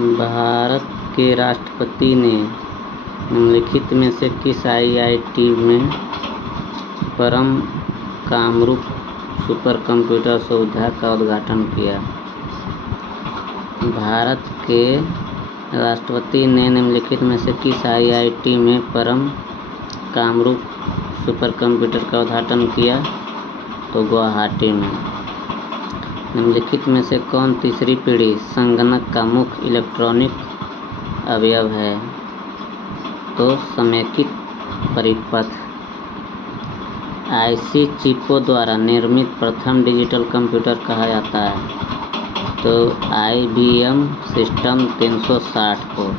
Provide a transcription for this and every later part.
भारत के राष्ट्रपति ने निम्नलिखित में से किस IIT में परम कामरूप सुपर कंप्यूटर सुविधा का उद्घाटन किया? भारत के राष्ट्रपति ने निम्नलिखित में से किस IIT में परम कामरूप सुपर कंप्यूटर का उद्घाटन किया? तो गुवाहाटी में। निम्नलिखित में से कौन तीसरी पीढ़ी संगणक का मुख्य इलेक्ट्रॉनिक अवयव है? तो समेकित परिपथ। IC चिपों द्वारा निर्मित प्रथम डिजिटल कंप्यूटर कहा जाता है? तो IBM सिस्टम 360 को।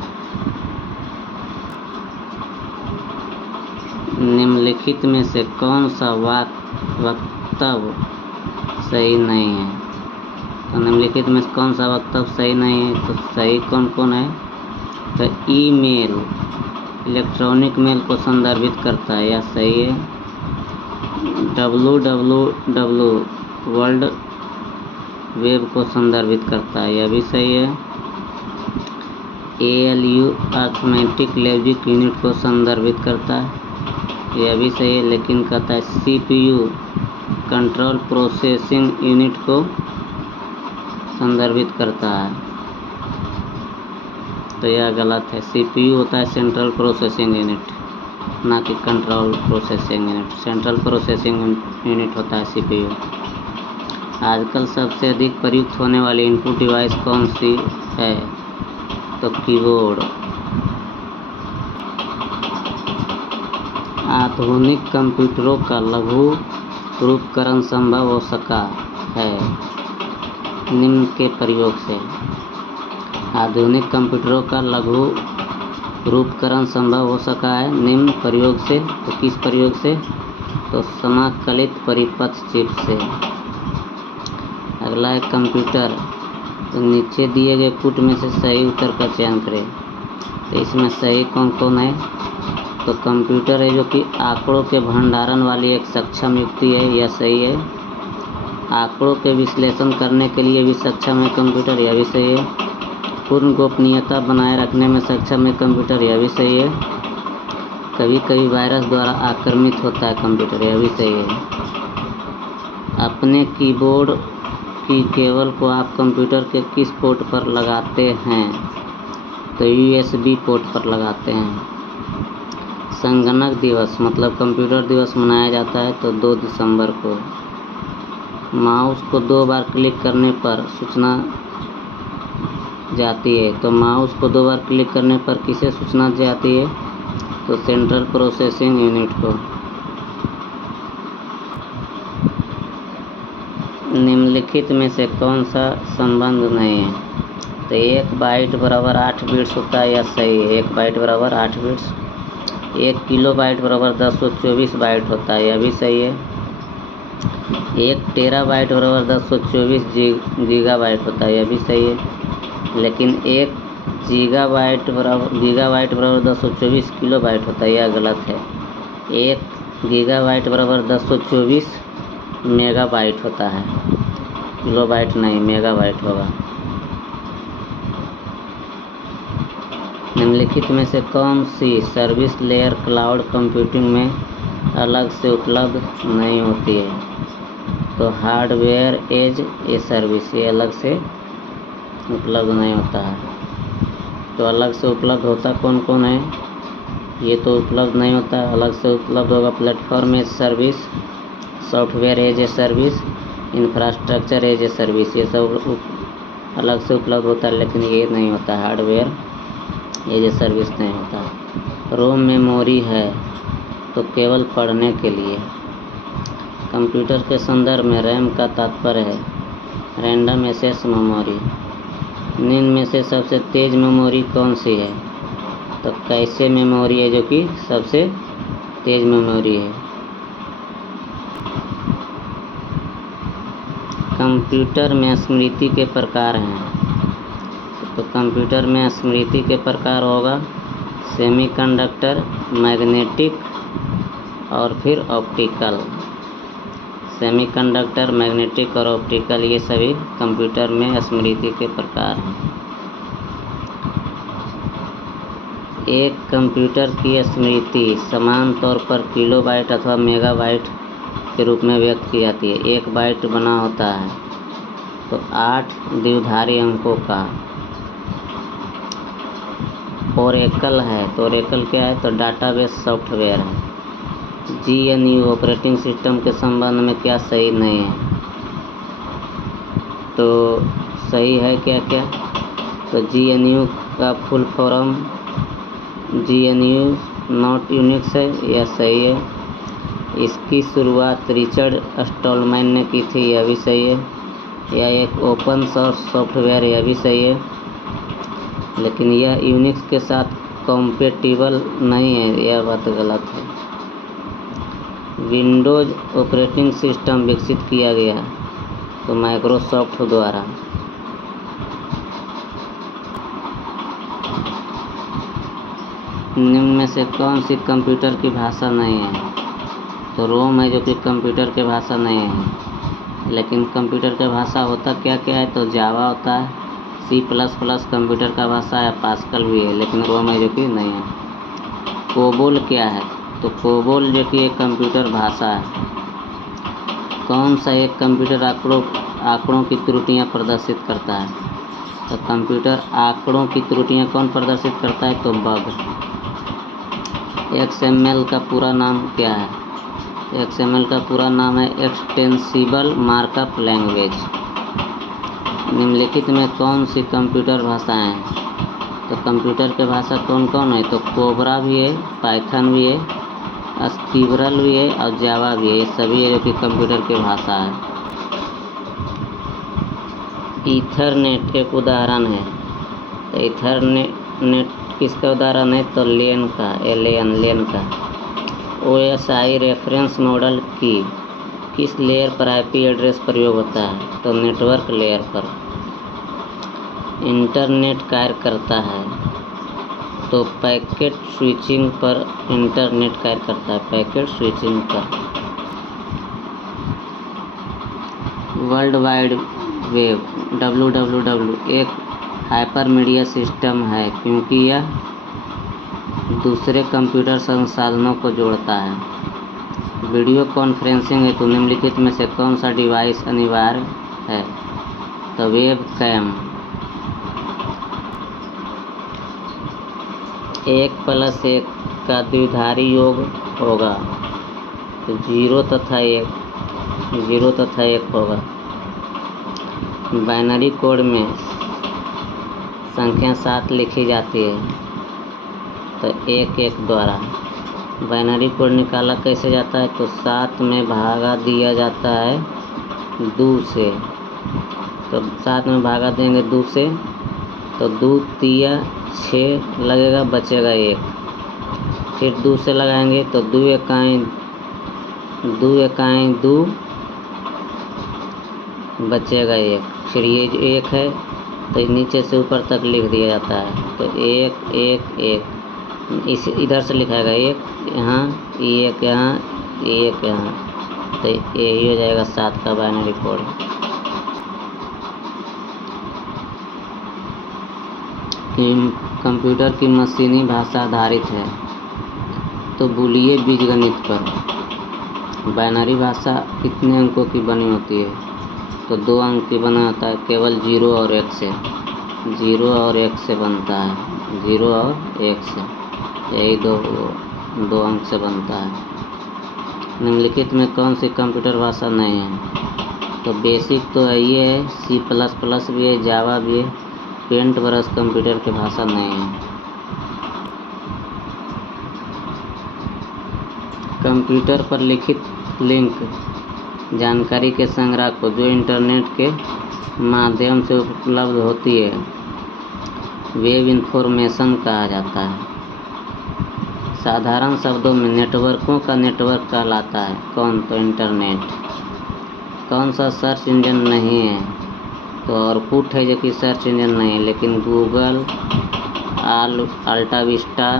निम्नलिखित में से कौन सा वक्तव्य सही नहीं है? तो निम्नलिखित में कौन सा वक्तव्य सही नहीं है? तो सही कौन कौन है? तो ईमेल इलेक्ट्रॉनिक मेल को संदर्भित करता है, यह सही है। www वर्ल्ड वेब को संदर्भित करता है, यह भी सही है। ALU अर्थमेटिक लॉजिक यूनिट को संदर्भित करता है, यह भी सही है। लेकिन कहता है CPU कंट्रोल प्रोसेसिंग यूनिट को संदर्भित करता है, तो यह गलत है। CPU होता है सेंट्रल प्रोसेसिंग यूनिट, ना कि control processing unit. Central processing unit होता है CPU। आजकल सबसे अधिक प्रयुक्त होने वाली इनपुट डिवाइस कौन सी है? तो कीबोर्ड। आधुनिक कंप्यूटरों का लघु रूपकरण संभव हो सका है निम्न के प्रयोग से। आधुनिक कंप्यूटरों का लघु रूपकरण संभव हो सका है निम्न प्रयोग से। तो किस प्रयोग से? तो समाकलित परिपथ चिप से। अगला है कंप्यूटर। तो नीचे दिए गए पुट में से सही उत्तर का चयन करें। तो इसमें सही कौन कौन है? तो कंप्यूटर है जो कि आंकड़ों के भंडारण वाली एक सक्षम युक्ति है, यह सही है। आंकड़ों के विश्लेषण करने के लिए भी सक्षम है कंप्यूटर, यह भी सही है। पूर्ण गोपनीयता बनाए रखने में सक्षम है कंप्यूटर, यह भी सही है। कभी कभी वायरस द्वारा आक्रमित होता है कंप्यूटर, यह भी सही है। अपने कीबोर्ड की केबल को आप कंप्यूटर के किस पोर्ट पर लगाते हैं? तो USB पोर्ट पर लगाते हैं। संगणक दिवस मतलब कंप्यूटर दिवस मनाया जाता है तो 2 दिसंबर को। माउस को 2 बार क्लिक करने पर सूचना जाती है, तो माउस को 2 बार क्लिक करने पर किसे सूचना जाती है? तो सेंट्रल प्रोसेसिंग यूनिट को। निम्नलिखित में से कौन सा संबंध नहीं है? तो 1 बाइट बराबर 8 बिट्स होता है, यह सही है। 1 बाइट बराबर 8 बिट्स। 1 किलोबाइट बराबर 1024 बाइट होता है, यह भी सही है। 1 टेराबाइट बराबर 1024 गीगाबाइट होता है, यह भी सही है। लेकिन 1 गीगाबाइट बराबर 1024 किलोबाइट होता है, यह गलत है। 1 गीगाबाइट बराबर 1024 मेगाबाइट होता है, किलोबाइट नहीं, मेगाबाइट होगा। निम्नलिखित में से कौन सी सर्विस लेयर क्लाउड कंप्यूटिंग में अलग से उपलब्ध नहीं होती है? तो हार्डवेयर एज ए सर्विस, ये अलग से उपलब्ध नहीं होता है। तो अलग से उपलब्ध होता कौन कौन है? ये तो उपलब्ध नहीं होता। अलग से उपलब्ध होगा platform as service, software as a service, infrastructure as a service, ये सब अलग से उपलब्ध होता है, लेकिन ये नहीं होता। हार्डवेयर एज ए सर्विस नहीं होता। रोम मेमोरी है तो केवल पढ़ने के लिए। कंप्यूटर के संदर्भ में रैम का तात्पर्य है रैंडम एक्सेस मेमोरी। निम्न में से सबसे तेज मेमोरी कौन सी है? तो कैशे मेमोरी है जो कि सबसे तेज मेमोरी है। कंप्यूटर में स्मृति के प्रकार हैं। तो कंप्यूटर में स्मृति के प्रकार होगा सेमीकंडक्टर, मैग्नेटिक और फिर ऑप्टिकल। सेमीकंडक्टर, मैग्नेटिक और ऑप्टिकल, ये सभी कंप्यूटर में स्मृति के प्रकार हैं। एक कंप्यूटर की स्मृति समान तौर पर किलोबाइट अथवा मेगाबाइट के रूप में व्यक्त की जाती है। एक बाइट बना होता है तो 8 द्विधारी अंकों का। ओरेकल है तो ओरेकल क्या है? तो डाटाबेस सॉफ्टवेयर है। GNU ऑपरेटिंग सिस्टम के संबंध में क्या सही नहीं है? तो सही है क्या क्या? तो GNU का full form GNU not Unix है, यह सही है। इसकी शुरुआत रिचर्ड स्टॉलमैन ने की थी, यह भी सही है। यह एक ओपन सोर्स सॉफ्टवेयर, यह भी सही है। लेकिन यह यूनिक्स के साथ कॉम्पेटिबल नहीं है, यह बात गलत है। विंडोज ऑपरेटिंग सिस्टम विकसित किया गया तो माइक्रोसॉफ्ट द्वारा। निम्न में से कौन सी कंप्यूटर की भाषा नहीं है? तो रोम है जो कि कंप्यूटर की भाषा नहीं है। लेकिन कंप्यूटर की भाषा होता क्या क्या है? तो जावा होता है, C++ कंप्यूटर का भाषा है, पास्कल भी है, लेकिन रोम है जो कि नहीं है। कोबोल क्या है? तो कोबोल जो कि एक कंप्यूटर भाषा है। कौन सा एक कंप्यूटर आंकड़ों की त्रुटियां प्रदर्शित करता है? तो कंप्यूटर आंकड़ों की त्रुटियां कौन प्रदर्शित करता है? तो बग। XML का पूरा नाम क्या है? XML का पूरा नाम है एक्सटेंसिबल मार्कअप लैंग्वेज। निम्नलिखित में कौन सी कंप्यूटर भाषाएं हैं? तो कंप्यूटर के भाषा कौन कौन है? तो कोबरा भी है, पाइथन भी है, स्क्रिबल भी है और जावा भी है। ये सभी है जो कि कंप्यूटर की भाषा है। ईथरनेट एक उदाहरण है। तो ईथरनेट किसका उदाहरण है? तो लेन का, लेन का। OSI रेफरेंस मॉडल की किस लेयर पर IP एड्रेस प्रयोग होता है? तो नेटवर्क लेयर पर। इंटरनेट कार्य करता है तो पैकेट स्विचिंग पर इंटरनेट कार्य करता है, पैकेट स्विचिंग पर। वर्ल्ड वाइड वेब WWW एक हाइपरमीडिया सिस्टम है क्योंकि यह दूसरे कंप्यूटर संसाधनों को जोड़ता है। वीडियो कॉन्फ्रेंसिंग हेतु निम्नलिखित में से कौन सा डिवाइस अनिवार्य है? तो वेब कैम। 1+1 का द्विधारी योग होगा तो 0 तथा 1 होगा। बाइनरी कोड में संख्या 7 लिखी जाती है तो 1 द्वारा। बाइनरी कोड निकाला कैसे जाता है? तो 7 में भागा दिया जाता है 2 से। तो 7 में भागा देंगे 2 से तो 2 तिया 6 लगेगा, बचेगा 1। फिर 2 से लगाएंगे तो 2 एकाई 2 बचेगा 1। फिर ये जो 1 है तो नीचे से ऊपर तक लिख दिया जाता है तो 1 1 1। इस इधर से लिखाएगा 1 यहाँ, 1 यहाँ, 1 यहाँ, तो यही हो जाएगा 7 का बाइनरी कोड। कंप्यूटर की मशीनी भाषा आधारित है तो बूलियन बीजगणित पर। बाइनरी भाषा कितने अंकों की बनी होती है? तो 2 अंक की बना होता है, केवल 0 और 1 से। 0 और 1 से बनता है, 0 और 1 से, यही दो अंक से बनता है। निम्नलिखित में कौन सी कंप्यूटर भाषा नहीं है? तो बेसिक तो ये है, C++ भी है, जावा भी है, पेंट ब्रश कंप्यूटर की भाषा नहीं है। कंप्यूटर पर लिखित लिंक जानकारी के संग्रह को जो इंटरनेट के माध्यम से उपलब्ध होती है वेब इंफॉर्मेशन कहा जाता है। साधारण शब्दों में नेटवर्कों का नेटवर्क कहलाता है कौन? तो इंटरनेट। कौन सा सर्च इंजन नहीं है? तो ऑरकुट है जो कि सर्च इंजन नहीं है, लेकिन गूगल, अल्टा विस्टा,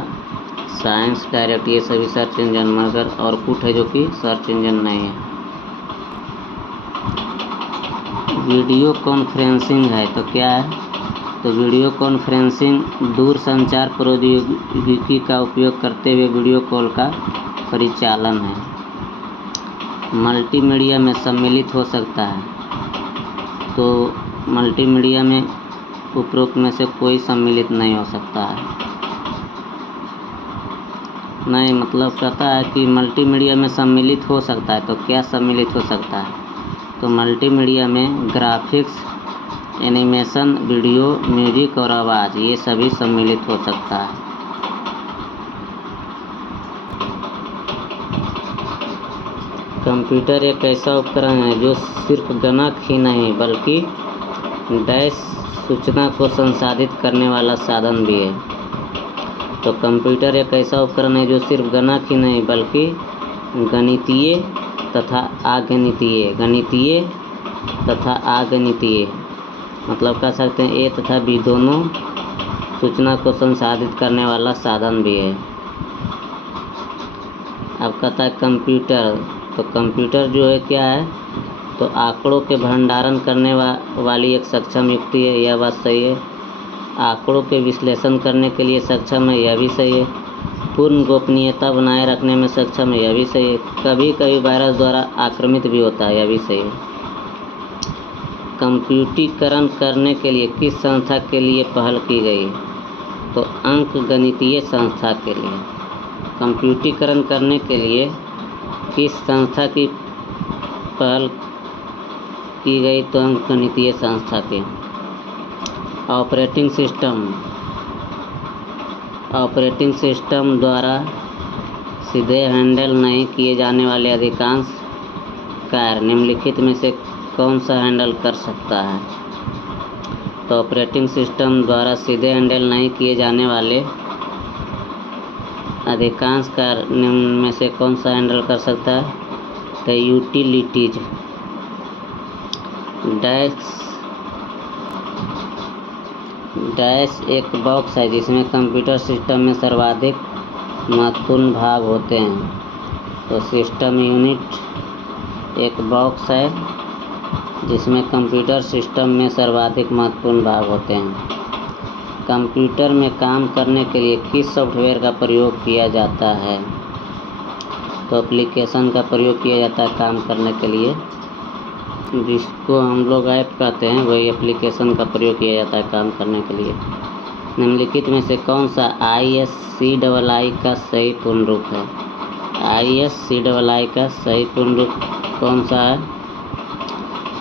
साइंस डायरेक्ट ये सभी सर्च इंजन, मगर ऑरकुट है जो कि सर्च इंजन नहीं है। वीडियो कॉन्फ्रेंसिंग है तो क्या है? तो वीडियो कॉन्फ्रेंसिंग दूर संचार प्रौद्योगिकी का उपयोग करते हुए वीडियो कॉल का परिचालन है। मल्टीमीडिया में सम्मिलित हो सकता है, तो मल्टीमीडिया में उपरोक्त में से कोई सम्मिलित नहीं हो सकता है। नहीं, मतलब कहता है कि मल्टीमीडिया में सम्मिलित हो सकता है, तो क्या सम्मिलित हो सकता है? तो मल्टीमीडिया में ग्राफिक्स, एनिमेशन, वीडियो, म्यूजिक और आवाज़, ये सभी सम्मिलित हो सकता है। कंप्यूटर एक ऐसा उपकरण है जो सिर्फ गणक ही नहीं बल्कि डैश सूचना को संसाधित करने वाला साधन भी है। तो कंप्यूटर एक ऐसा उपकरण है जो सिर्फ गणक ही नहीं बल्कि गणितीय तथा अगणितीय मतलब कह सकते हैं ए तथा बी दोनों सूचना को संसाधित करने वाला साधन भी है। अब कहता है कंप्यूटर, तो कंप्यूटर जो है क्या है? तो आंकड़ों के भंडारण करने वाली एक सक्षम युक्ति है, यह बात सही है। आंकड़ों के विश्लेषण करने के लिए सक्षम है, यह भी सही है। पूर्ण गोपनीयता बनाए रखने में सक्षम है, यह भी सही है। कभी कभी वायरस द्वारा आक्रामित भी होता है, यह भी सही है। कंप्यूटरीकरण करने के लिए किस संस्था के लिए पहल की गई? तो अंकगणितीय संस्था के लिए। कंप्यूटरीकरण करने के लिए किस संस्था की पहल की गई? तो अंकगणितीय संस्था के। ऑपरेटिंग सिस्टम द्वारा सीधे हैंडल नहीं किए जाने वाले अधिकांश कार्य निम्नलिखित में से कौन सा हैंडल कर सकता है? तो ऑपरेटिंग सिस्टम द्वारा सीधे हैंडल नहीं किए जाने वाले अधिकांश कार्य निम्न में से कौन सा हैंडल कर सकता है? तो यूटिलिटीज। डैश एक बॉक्स है जिसमें कंप्यूटर सिस्टम में सर्वाधिक महत्वपूर्ण भाग होते हैं। तो सिस्टम यूनिट एक बॉक्स है जिसमें कंप्यूटर सिस्टम में सर्वाधिक महत्वपूर्ण भाग होते हैं। कंप्यूटर में काम करने के लिए किस सॉफ्टवेयर का प्रयोग किया जाता है? तो एप्लीकेशन का प्रयोग किया जाता है काम करने के लिए, जिसको हम लोग ऐप कहते हैं, वही एप्लीकेशन का प्रयोग किया जाता है काम करने के लिए। निम्नलिखित में से कौन सा ISCII का सही पूर्ण रूप है? ISCII का सही पूर्ण रूप कौन सा है?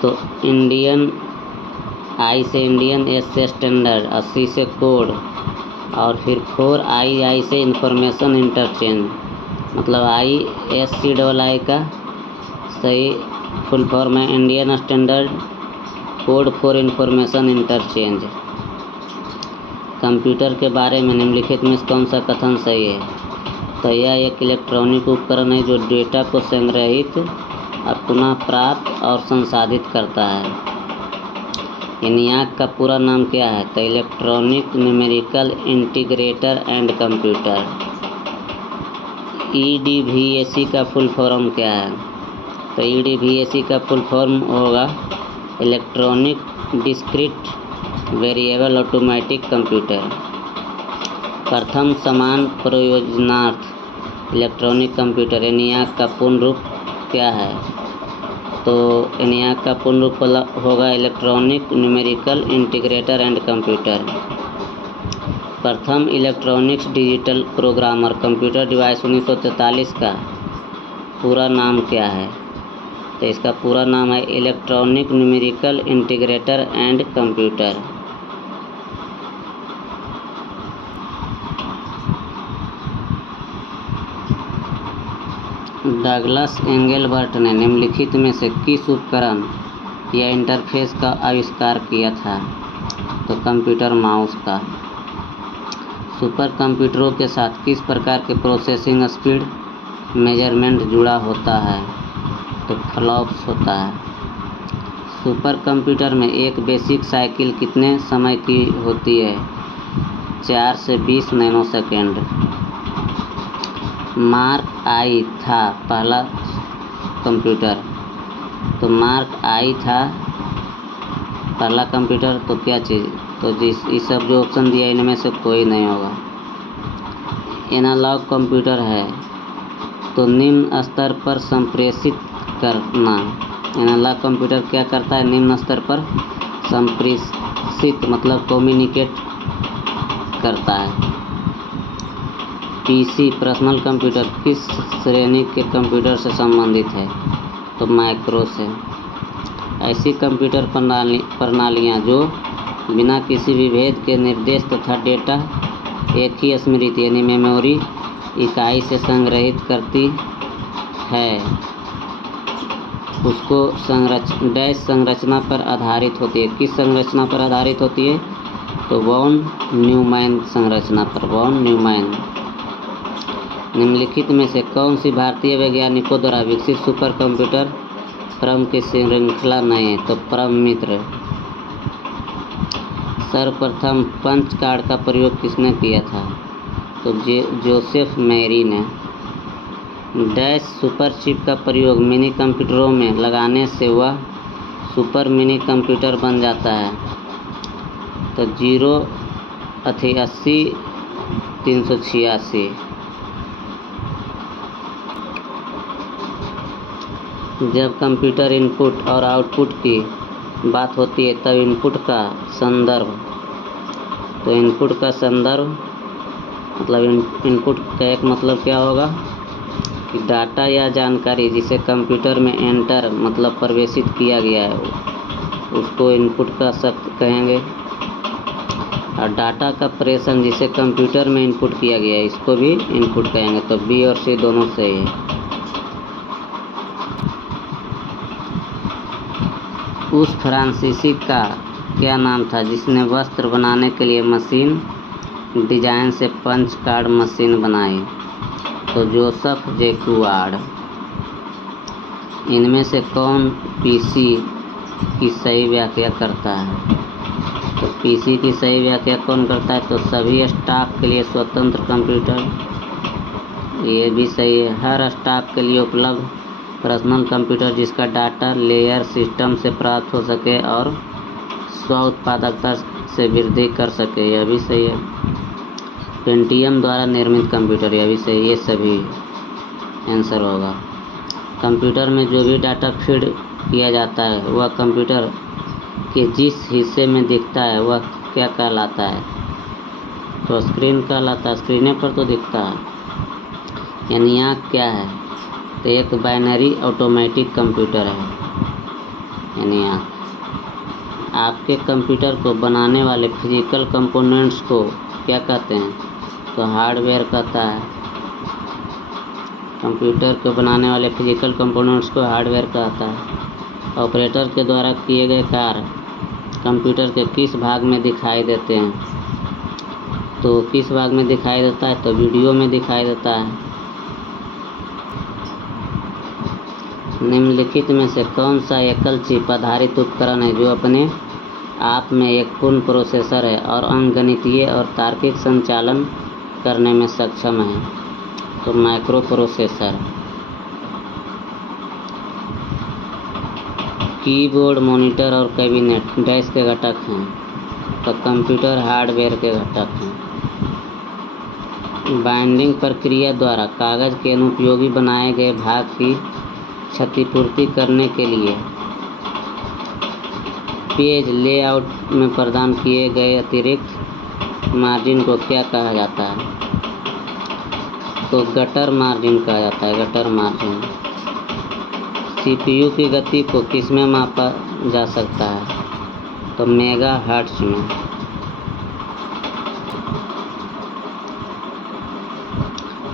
तो इंडियन I से इंडियन, S से स्टैंडर्ड, 80 से कोड और फिर 4II से इंफॉर्मेशन इंटरचेंज। मतलब ISCII का सही फुल फॉर्म है Indian standard code for information interchange. Computer के बारे में निम्नलिखित में कौन सा कथन सही है? तो यह एक इलेक्ट्रॉनिक उपकरण है जो डेटा को संग्रहित और पुनः प्राप्त और संसाधित करता है। ENIAC का पूरा नाम क्या है? तो electronic numerical integrator and computer. EDVAC का फुल फॉर्म क्या है? तो EDVAC का फुल फॉर्म होगा electronic discrete variable automatic computer. प्रथम समान प्रयोजनार्थ इलेक्ट्रॉनिक कंप्यूटर ENIAC का पूर्ण रूप क्या है? तो ENIAC का पूर्ण रूप होगा electronic numerical integrator and computer. प्रथम electronics digital programmer computer device 1943 का पूरा नाम क्या है? तो इसका पूरा नाम है electronic numerical integrator and computer. Douglas Engelbart ने निम्नलिखित में से किस उपकरण या इंटरफेस का आविष्कार किया था? तो कंप्यूटर माउस का। सुपर कंप्यूटरों के साथ किस प्रकार के प्रोसेसिंग स्पीड मेजरमेंट जुड़ा होता है? तो फ्लॉप्स होता है। सुपर कंप्यूटर में एक बेसिक साइकिल कितने समय की होती है? 4 से 20 नैनोसेकंड। मार्क आई था पहला कंप्यूटर, तो मार्क आई था पहला कंप्यूटर तो क्या चीज़, तो जिस ये सब जो ऑप्शन दिया इनमें से कोई नहीं होगा। एनालॉग कंप्यूटर है तो निम्न स्तर पर संप्रेषित करना। एनालॉग कंप्यूटर क्या करता है, निम्न स्तर पर संप्रेषित मतलब कम्युनिकेट करता है। पीसी पर्सनल कंप्यूटर किस श्रेणी के कंप्यूटर से संबंधित है, तो माइक्रो से। ऐसी कंप्यूटर प्रणालियाँ जो बिना किसी विभेद के निर्देश तथा डेटा एक ही स्मृति यानी मेमोरी इकाई से संग्रहित करती है, उसको डैश संरचना पर आधारित होती है। किस संरचना पर आधारित होती है, तो वॉन न्यूमैन संरचना पर, वॉन न्यूमैन। निम्नलिखित में से कौन सी भारतीय वैज्ञानिकों द्वारा विकसित सुपर कंप्यूटर परम की श्रृंखला नहीं है, तो परम मित्र। सर्वप्रथम पंच कार्ड का प्रयोग किसने किया था, तो जोसेफ मैरी ने। डैश सुपर चिप का प्रयोग मिनी कंप्यूटरों में लगाने से वह सुपर मिनी कंप्यूटर बन जाता है, तो 080-386। जब कंप्यूटर इनपुट और आउटपुट की बात होती है तब इनपुट का संदर्भ, तो इनपुट का संदर्भ मतलब इनपुट का एक मतलब क्या होगा कि डाटा या जानकारी जिसे कंप्यूटर में एंटर मतलब प्रवेशित किया गया है उसको इनपुट का शब्द कहेंगे, और डाटा का प्रेषण जिसे कंप्यूटर में इनपुट किया गया है इसको भी इनपुट कहेंगे। तो बी और सी दोनों सही है। उस फ्रांसीसी का क्या नाम था जिसने वस्त्र बनाने के लिए मशीन डिजाइन से पंच कार्ड मशीन बनाई, तो जोसेफ जैकुआर्ड। इनमें से कौन पीसी की सही व्याख्या करता है, तो पीसी की सही व्याख्या कौन करता है, तो सभी स्टाफ के लिए स्वतंत्र कंप्यूटर, ये भी सही है। हर स्टाफ के लिए उपलब्ध पर्सनल कंप्यूटर जिसका डाटा लेयर सिस्टम से प्राप्त हो सके और स्व उत्पादकता से वृद्धि कर सके, यह भी सही है। पेंटियम द्वारा निर्मित कंप्यूटर, यह भी सही, ये सभी आंसर होगा। कंप्यूटर में जो भी डाटा फीड किया जाता है वह कंप्यूटर के जिस हिस्से में दिखता है वह क्या कहलाता है, तो स्क्रीन कहलाता है। स्क्रीन पर तो दिखता है। यानी यहाँ क्या है, तो एक बाइनरी ऑटोमेटिक कंप्यूटर है। यानी यहाँ आपके कंप्यूटर को बनाने वाले फिजिकल कंपोनेंट्स को क्या कहते हैं, तो हार्डवेयर कहता है। कंप्यूटर को बनाने वाले फिजिकल कंपोनेंट्स को हार्डवेयर कहता है। ऑपरेटर के द्वारा किए गए कार्य कंप्यूटर के किस भाग में दिखाई देते हैं, तो किस भाग में दिखाई देता है, तो वीडियो में दिखाई देता है। निम्नलिखित में से कौन सा एकल चिप आधारित उपकरण है जो अपने आप में एक पूर्ण प्रोसेसर है और अंकगणितीय और तार्किक संचालन करने में सक्षम है, तो माइक्रो प्रोसेसर। कीबोर्ड, मॉनिटर और कैबिनेट डैश के घटक हैं, तो कंप्यूटर हार्डवेयर के घटक हैं। बाइंडिंग प्रक्रिया द्वारा कागज के अनुपयोगी बनाए गए भाग की क्षतिपूर्ति करने के लिए पेज लेआउट में प्रदान किए गए अतिरिक्त मार्जिन को क्या कहा जाता है, तो गटर मार्जिन कहा जाता है, गटर मार्जिन। सीपीयू की गति को किस में मापा जा सकता है, तो मेगा हर्ट्ज में।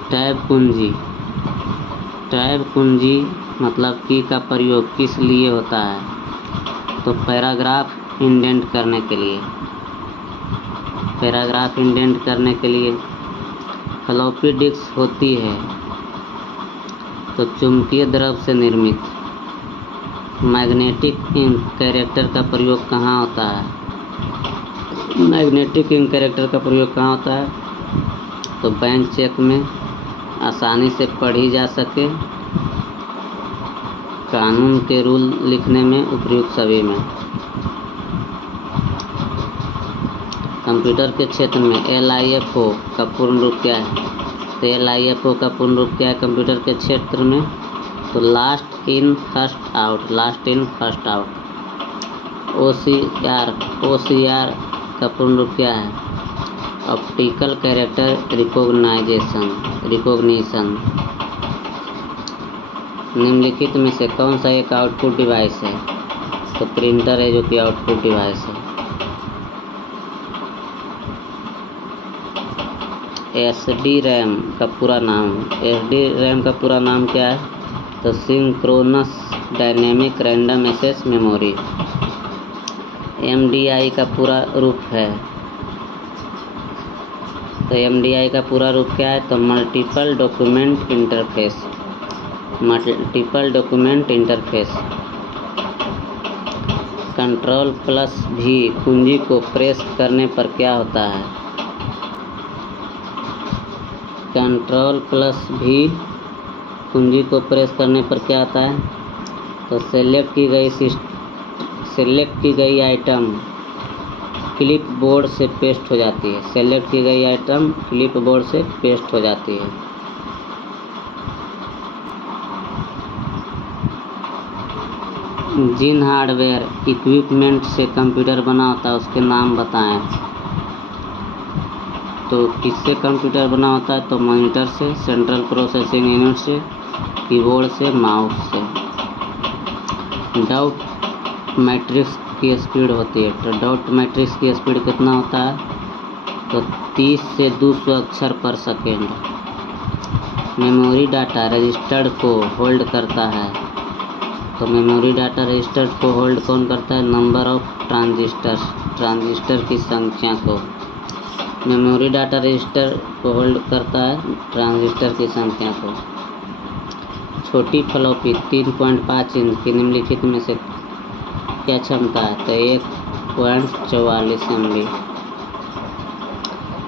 टैब कुंजी, टैब कुंजी मतलब की का प्रयोग किस लिए होता है, तो पैराग्राफ इंडेंट करने के लिए, पैराग्राफ इंडेंट करने के लिए। फ्लॉपी डिस्क होती है तो चुंबकीय द्रव से निर्मित। मैग्नेटिक इंक कैरेक्टर का प्रयोग कहाँ होता है, मैग्नेटिक इंक कैरेक्टर का प्रयोग कहाँ होता है, तो बैंक चेक में आसानी से पढ़ी जा सके, कानून के रूल लिखने में, उपयुक्त सभी में। कंप्यूटर के क्षेत्र में LIFO का पूर्ण रूप क्या है? तो LIFO का पूर्ण रूप क्या है कंप्यूटर के क्षेत्र में? तो last in first out, last in first out. OCR का पूर्ण रूप क्या है? Optical character recognition. निम्नलिखित में से कौन सा एक आउटपुट डिवाइस है? तो प्रिंटर है जो कि आउटपुट डिवाइस है। SDRAM का पूरा नाम, SDRAM का पूरा नाम क्या है? तो synchronous dynamic random access memory. MDI का पूरा रूप है, तो MDI का पूरा रूप क्या है? तो multiple document interface, multiple document interface. Ctrl+V कुंजी को प्रेस करने पर क्या होता है? Ctrl+V कुंजी को प्रेस करने पर क्या होता है? तो सेलेक्ट की गई आइटम क्लिप बोर्ड से पेस्ट हो जाती है। सेलेक्ट की गई आइटम क्लिप बोर्ड से पेस्ट हो जाती है। जिन हार्डवेयर इक्विपमेंट से कंप्यूटर बना होता है उसके नाम बताएं। तो किससे कंप्यूटर बना होता है? तो मॉनिटर से, सेंट्रल प्रोसेसिंग यूनिट से, कीबोर्ड से, माउस से। डॉट मैट्रिक्स की स्पीड होती है, तो डॉट मैट्रिक्स की स्पीड कितना होता है? तो 30 से 200 अक्षर पर सेकेंड। मेमोरी डाटा रजिस्टर्ड को होल्ड करता है, तो मेमोरी डाटा रजिस्टर्ड को होल्ड कौन करता है? नंबर ऑफ ट्रांजिस्टर की संख्या को। मेमोरी डाटा रजिस्टर को होल्ड करता है ट्रांजिस्टर की संख्या को। छोटी फ्लॉपी 3.5 इंच की निम्नलिखित में से क्या क्षमता है? तो 1.44 MB।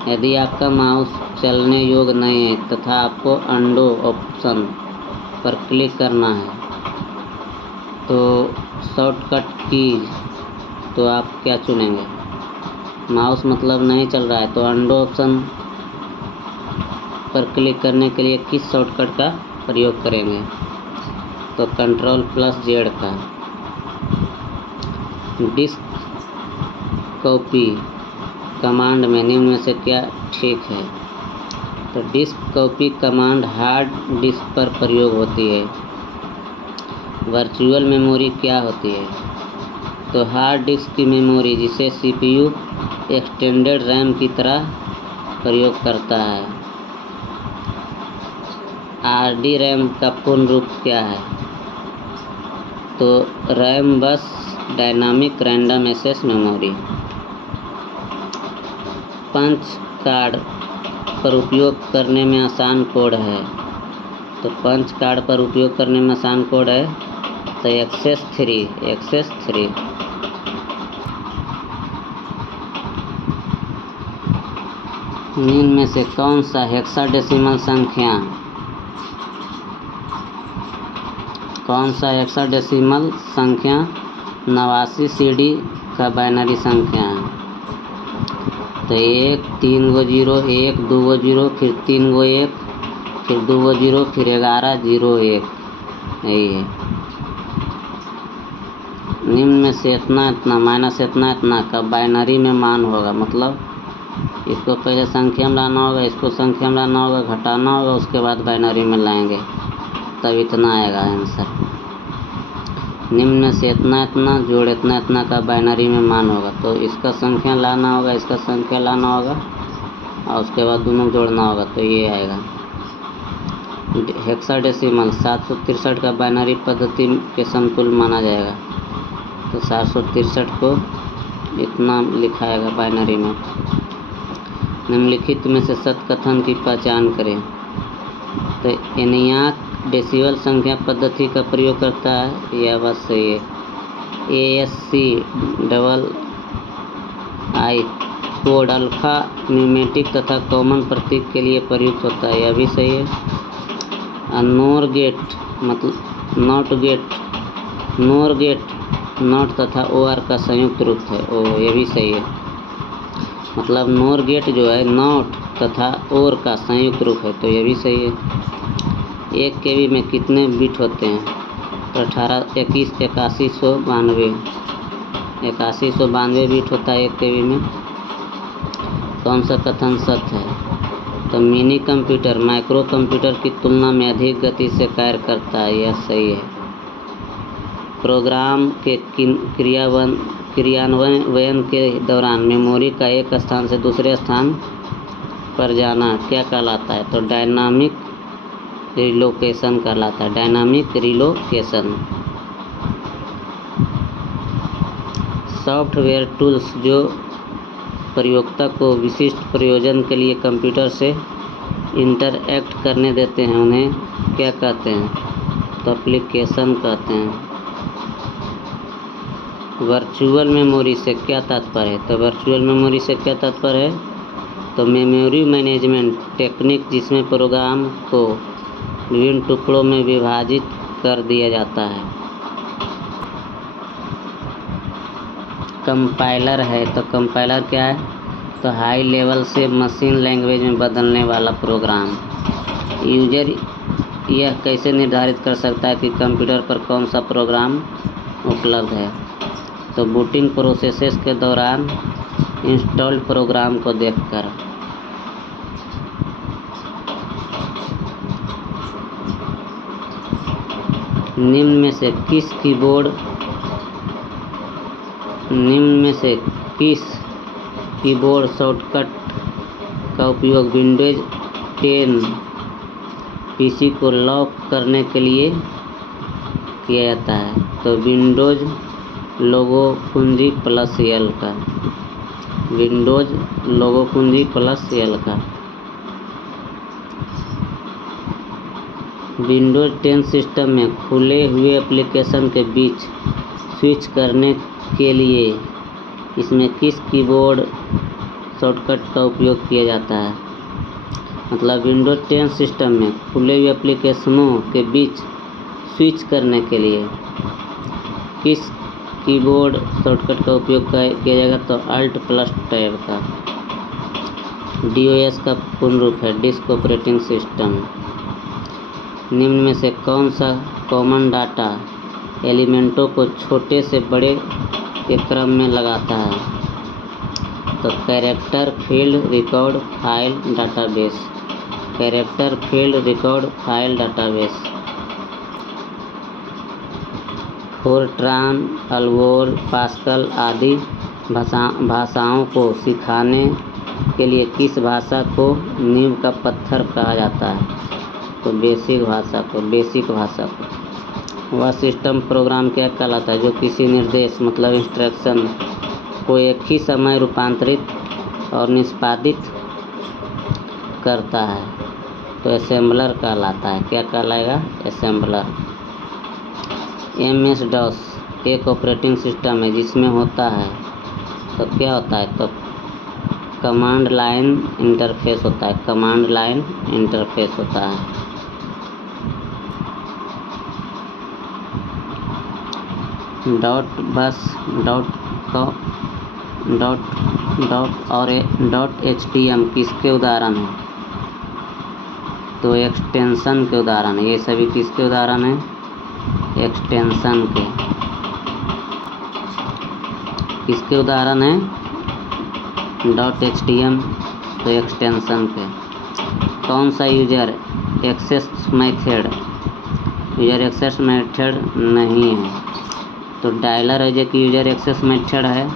यदि आपका माउस चलने योग्य नहीं है तथा आपको अंडो ऑप्शन पर क्लिक करना है तो शॉर्टकट की तो आप क्या चुनेंगे? माउस मतलब नहीं चल रहा है तो अंडो ऑप्शन पर क्लिक करने के लिए किस शॉर्टकट का प्रयोग करेंगे? तो Ctrl+Z का। डिस्क कॉपी कमांड में निम्न में से क्या ठीक है? तो disk copy command hard disk पर प्रयोग होती है। वर्चुअल मेमोरी क्या होती है? तो हार्ड डिस्क की मेमोरी जिसे CPU एक्सटेंडेड रैम की तरह प्रयोग करता है। RDRAM का पूर्ण रूप क्या है? तो रैम बस dynamic random access memory. Punch card पर उपयोग करने में आसान कोड है, तो पंच कार्ड पर उपयोग करने में आसान कोड है तो एक्सेस 3। निम्न में से कौन सा हेक्साडेसिमल संख्या, कौन सा हेक्साडेसिमल संख्या 89 CD का बाइनरी संख्या है? तो 1 3 गो 0 1 2 गो 0 फिर 3 गो 1 फिर 2 गो 0 फिर 11 0 1, यही है। निम्न में से इतना माइनस इतना का बाइनरी में मान होगा, मतलब इसको पहले संख्या में लाना होगा, इसको संख्या में लाना होगा, घटाना होगा, उसके बाद बाइनरी में लाएंगे तब इतना आएगा आंसर। निम्न में से इतना जोड़ इतना का बाइनरी में मान होगा, तो इसका संख्या लाना होगा, इसका संख्या लाना होगा और उसके बाद दोनों जोड़ना होगा, तो ये आएगा। हेक्साडेसिमल 763 का बाइनरी पद्धति के समतुल्य माना जाएगा, तो 763 को इतना लिखाएगा बाइनरी में। निम्नलिखित में से सत्य कथन की पहचान करें। तो ENIAC डेसिबल संख्या पद्धति का प्रयोग करता है, यह बात सही है। ASCII कोड अल्फा न्यूमेटिक तथा कॉमन प्रतीक के लिए प्रयुक्त होता है, यह भी सही है। NOR गेट मतलब नॉट गेट नॉट तथा OR का संयुक्त रूप है, यह भी सही है। मतलब नोर गेट जो है नॉट तथा और का संयुक्त रूप है, तो ये भी सही है। 1 KB में कितने बिट होते हैं? तो 8192 बिट होता है 1 KB में। कौन सा कथन सत्य है? तो मिनी कंप्यूटर माइक्रो कंप्यूटर की तुलना में अधिक गति से कार्य करता है, यह सही है। प्रोग्राम के क्रियान्वयन के दौरान मेमोरी का एक स्थान से दूसरे स्थान पर जाना क्या कहलाता है? तो डायनामिक रिलोकेशन कहलाता है, डायनामिक रिलोकेशन। सॉफ्टवेयर टूल्स जो प्रयोक्ता को विशिष्ट प्रयोजन के लिए कंप्यूटर से इंटरएक्ट करने देते हैं, उन्हें क्या कहते हैं? तो एप्लीकेशन कहते हैं। वर्चुअल मेमोरी से क्या तात्पर्य है? तो वर्चुअल मेमोरी से क्या तात्पर्य है? तो मेमोरी मैनेजमेंट टेक्निक जिसमें प्रोग्राम को विभिन्न टुकड़ों में विभाजित कर दिया जाता है। कंपाइलर है, तो कंपाइलर क्या है? तो हाई लेवल से मशीन लैंग्वेज में बदलने वाला प्रोग्राम। यूजर यह कैसे निर्धारित कर सकता है कि कंप्यूटर पर कौन सा प्रोग्राम उपलब्ध है? तो बूटिंग प्रोसेसेस के दौरान इंस्टॉल्ड प्रोग्राम को देखकर। निम्न में से किस कीबोर्ड शॉर्टकट का उपयोग विंडोज 10 पीसी को लॉक करने के लिए किया जाता है? तो विंडोज लोगो कुंजी +L का, विंडोज लोगो कुंजी +L का। विंडोज 10 सिस्टम में खुले हुए एप्लीकेशन के बीच स्विच करने के लिए इसमें किस कीबोर्ड शॉर्टकट का उपयोग किया जाता है? मतलब विंडोज 10 सिस्टम में खुले हुए एप्लीकेशनों के बीच स्विच करने के लिए किस कीबोर्ड शॉर्टकट का उपयोग किया जाएगा? तो Alt+Tab का। DOS का पूर्ण रूप है डिस्क ऑपरेटिंग सिस्टम। निम्न में से कौन सा कॉमन डाटा एलिमेंटों को छोटे से बड़े के क्रम में लगाता है? तो character field record file database, character field record file database. FORTRAN, ALGOL, Pascal आदि भाषाओं को सिखाने के लिए किस भाषा को नींव का पत्थर कहा जाता है? तो बेसिक भाषा को। वह सिस्टम प्रोग्राम क्या कहलाता है जो किसी निर्देश मतलब इंस्ट्रक्शन को एक ही समय रूपांतरित और निष्पादित करता है? तो असेंबलर कहलाता है। क्या कहलाएगा? असेंबलर। MS-DOS एक ऑपरेटिंग सिस्टम है जिसमें होता है, तो क्या होता है? तो कमांड लाइन इंटरफेस होता है, कमांड लाइन इंटरफेस होता है। .bus, और .htm किसके उदाहरण हैं? तो एक्सटेंशन के उदाहरण है। ये सभी किसके उदाहरण हैं? एक्सटेंशन के। किसके उदाहरण है? .htm तो एक्सटेंशन के। कौन सा यूजर एक्सेस मेथड नहीं है? तो डायलर है जो कि यूजर एक्सेस मेथड है,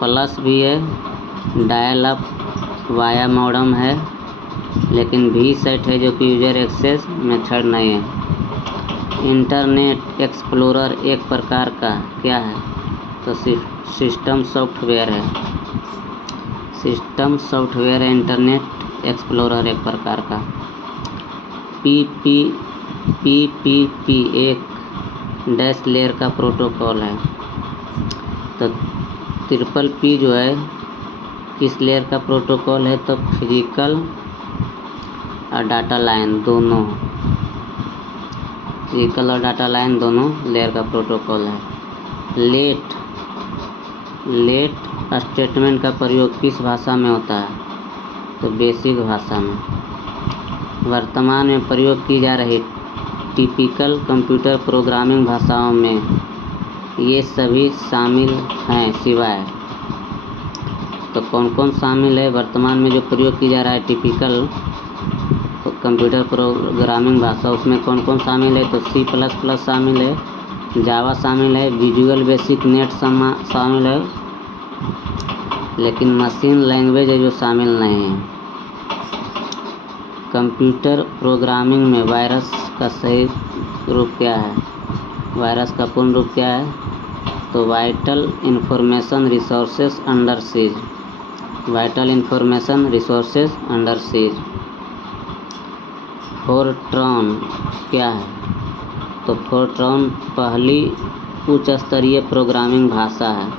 प्लस भी है, डायल अप वाया मॉडम है, लेकिन VSAT है जो कि यूजर एक्सेस मेथड नहीं है। इंटरनेट एक्सप्लोरर एक प्रकार का क्या है? तो सिस्टम सॉफ्टवेयर है, सिस्टम सॉफ्टवेयर है इंटरनेट एक्सप्लोरर एक प्रकार का। PPP एक डैश लेयर का प्रोटोकॉल है। तो PPP जो है किस लेयर का प्रोटोकॉल है? तो फिजिकल और डाटा लाइन दोनों, फिजिकल और डाटा लाइन दोनों लेयर का प्रोटोकॉल है। लेट स्टेटमेंट का प्रयोग किस भाषा में होता है? तो बेसिक भाषा में। वर्तमान में प्रयोग की जा रही टिपिकल कंप्यूटर प्रोग्रामिंग भाषाओं में ये सभी शामिल हैं सिवाय। तो कौन कौन शामिल है वर्तमान में जो प्रयोग की जा रहा है टिपिकल कंप्यूटर प्रोग्रामिंग भाषा, उसमें कौन कौन शामिल है? तो C++ शामिल है, जावा शामिल है, विजुअल बेसिक नेट शामिल है, लेकिन मशीन लैंग्वेज है जो शामिल नहीं है। कंप्यूटर प्रोग्रामिंग में वायरस का सही रूप क्या है? वायरस का पूर्ण रूप क्या है? तो vital information resources under seize. Vital information resources under seize. Fortran क्या है? तो फोर्ट्रॉन पहली उच्च स्तरीय प्रोग्रामिंग भाषा है।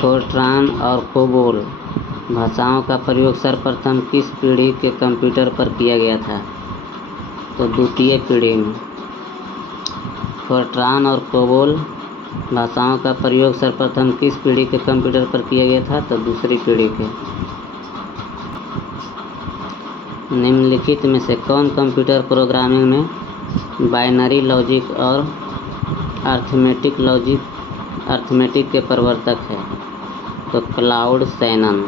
फोर्ट्रान और कोबोल भाषाओं का प्रयोग सर्वप्रथम किस पीढ़ी के कंप्यूटर पर किया गया था? तो द्वितीय पीढ़ी में। फोर्ट्रान और कोबोल भाषाओं का प्रयोग सर्वप्रथम किस पीढ़ी के कंप्यूटर पर किया गया था? तो दूसरी पीढ़ी के। निम्नलिखित में से कौन कंप्यूटर प्रोग्रामिंग में बाइनरी लॉजिक और अर्थमेटिक के प्रवर्तक है? तो क्लाउड शैनन।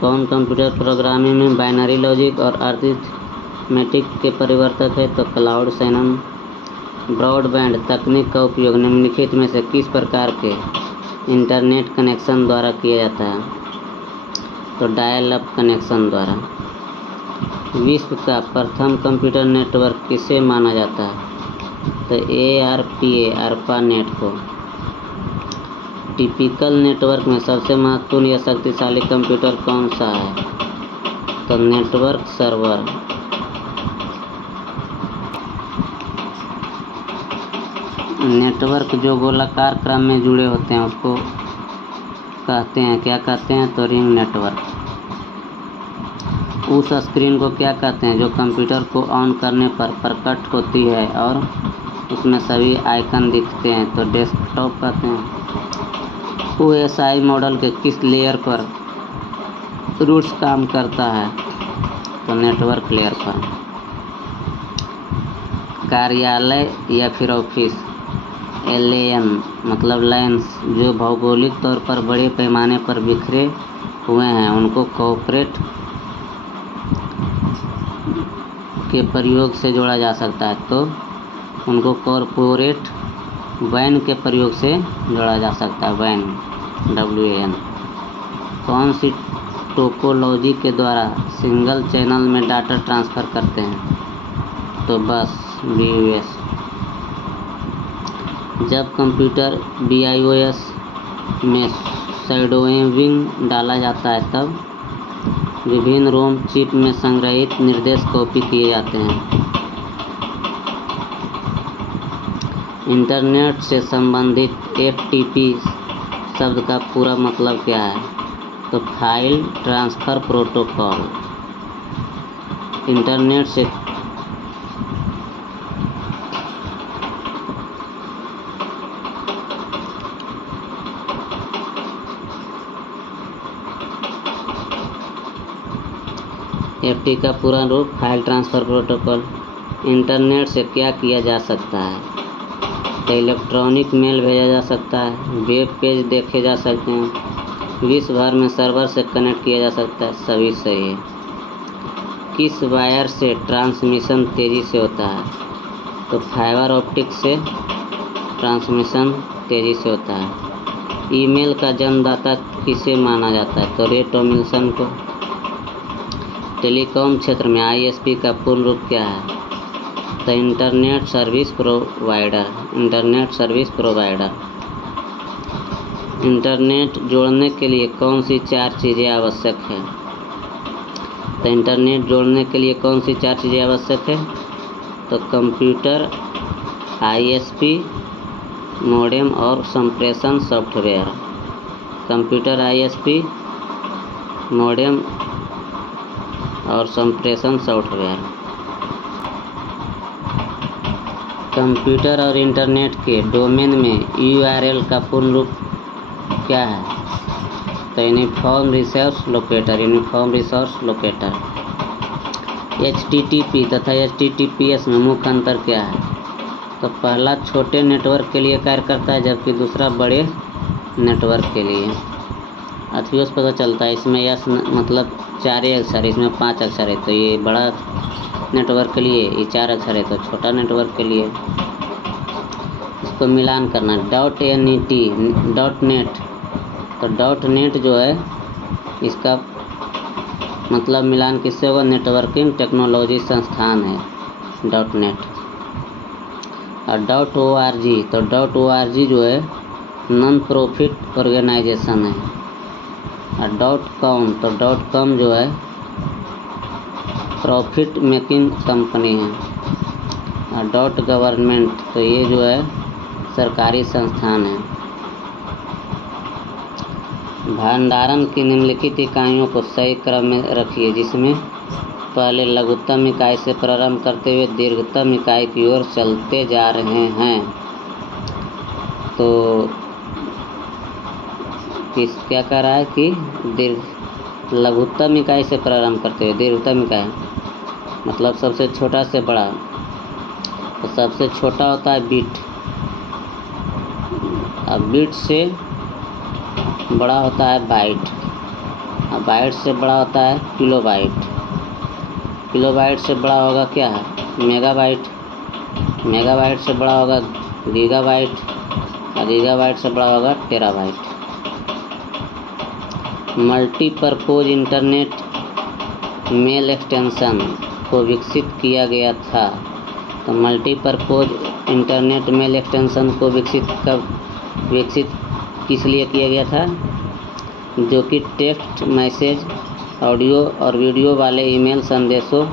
कौन कंप्यूटर प्रोग्रामिंग में बाइनरी लॉजिक और अर्थमेटिक के परिवर्तक है? तो क्लाउड शैनन। ब्रॉडबैंड तकनीक का उपयोग निम्नलिखित में से किस प्रकार के इंटरनेट कनेक्शन द्वारा किया जाता है? तो डायल अप कनेक्शन द्वारा। विश्व का प्रथम कंप्यूटर नेटवर्क किसे माना जाता है? तो ARPANET को। टिपिकल नेटवर्क में सबसे महत्वपूर्ण या शक्तिशाली कंप्यूटर कौन सा है? तो नेटवर्क सर्वर। नेटवर्क जो गोलाकार क्रम में जुड़े होते हैं उसको कहते हैं, क्या कहते हैं? तो रिंग नेटवर्क। उस स्क्रीन को क्या कहते हैं जो कंप्यूटर को ऑन करने पर प्रकट होती है और उसमें सभी आइकन दिखते हैं? तो डेस्कटॉप कहते हैं। OSI मॉडल के किस लेयर पर रूट्स काम करता है? तो नेटवर्क लेयर पर। कार्यालय या फिर ऑफिस LAN मतलब लैंस जो भौगोलिक तौर पर बड़े पैमाने पर बिखरे हुए हैं उनको कॉर्पोरेट के प्रयोग से जोड़ा जा सकता है। तो उनको कॉर्पोरेट WAN के प्रयोग से जोड़ा जा सकता है। WAN। कौन सी टोपोलॉजी के द्वारा सिंगल चैनल में डाटा ट्रांसफ़र करते हैं? तो बस BUS। जब कंप्यूटर BIOS में शैडोइंग डाला जाता है तब विभिन्न रोम चिप में संग्रहित निर्देश कॉपी किए जाते हैं। इंटरनेट से संबंधित FTP शब्द का पूरा मतलब क्या है? तो फाइल ट्रांसफ़र प्रोटोकॉल। इंटरनेट से FTP का पूरा रूप फाइल ट्रांसफ़र प्रोटोकॉल। इंटरनेट से क्या किया जा सकता है? तो इलेक्ट्रॉनिक मेल भेजा जा सकता है, वेब पेज देखे जा सकते हैं, विश्व भर में सर्वर से कनेक्ट किया जा सकता है। सभी सही है। किस वायर से ट्रांसमिशन तेज़ी से होता है? तो फाइबर ऑप्टिक से ट्रांसमिशन तेज़ी से होता है। ईमेल का जन्मदाता किसे माना जाता है? तो रे टॉमिल्सन को। टेलीकॉम क्षेत्र में ISP का पूर्ण रूप क्या है? तो internet service provider. Internet service provider. Internet जोड़ने के लिए कौन सी 4 चीज़ें आवश्यक है? तो इंटरनेट जोड़ने के लिए कौन सी 4 चीज़ें आवश्यक है? तो कंप्यूटर, ISP, मोडेम और संप्रेषण सॉफ्टवेयर। कंप्यूटर, ISP, मोडेम और संप्रेषण सॉफ्टवेयर। कंप्यूटर और इंटरनेट के डोमेन में URL का पूर्ण रूप क्या है? तो यूनिफॉर्म रिसोर्स लोकेटर। HTTP तथा HTTPS में मुख्य अंतर क्या है? तो पहला छोटे नेटवर्क के लिए कार्य करता है, जबकि दूसरा बड़े नेटवर्क के लिए। अथियों से पता चलता है, इसमें यस मतलब 4 अक्षर, इसमें 5 अक्षर है, तो ये बड़ा नेटवर्क के लिए, ये 4 अक्षर है तो छोटा नेटवर्क के लिए। इसको मिलान करना, .net, तो .net जो है इसका मतलब मिलान किससे होगा? नेटवर्किंग टेक्नोलॉजी संस्थान है .net। और .org, तो .org जो है नॉन प्रॉफिट ऑर्गेनाइजेशन है। और .com, तो .com जो है प्रॉफिट मेकिंग कंपनी है। और .गवर्नमेंट, तो ये जो है सरकारी संस्थान है। भंडारण की निम्नलिखित इकाइयों को सही क्रम में रखिए, जिसमें पहले लघुत्तम इकाई से प्रारंभ करते हुए दीर्घतम इकाई की ओर चलते जा रहे हैं। तो क्या कह रहा है कि लघुत्तम इकाई से प्रारंभ करते हुए दीर्घतम इकाई मतलब सबसे छोटा से बड़ा। तो सबसे छोटा होता है बिट, अब बिट से बड़ा होता है बाइट, और बाइट से बड़ा होता है किलोबाइट। किलोबाइट से बड़ा होगा क्या है? मेगाबाइट। मेगाबाइट से बड़ा होगा गीगाबाइट, और गीगाबाइट से बड़ा होगा terabyte. Multipurpose internet mail extension को विकसित किया गया था। तो मल्टीपर्पज़ इंटरनेट मेल एक्सटेंशन को विकसित किस लिए किया गया था? जो कि टेक्स्ट मैसेज, ऑडियो और वीडियो वाले ईमेल संदेशों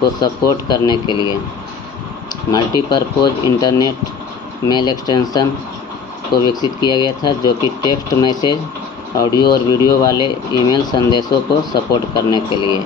को सपोर्ट करने के लिए। मल्टीपर्पज़ इंटरनेट मेल एक्सटेंशन को विकसित किया गया था, जो कि टेक्स्ट मैसेज, ऑडियो और वीडियो वाले ईमेल संदेशों को सपोर्ट करने के लिए।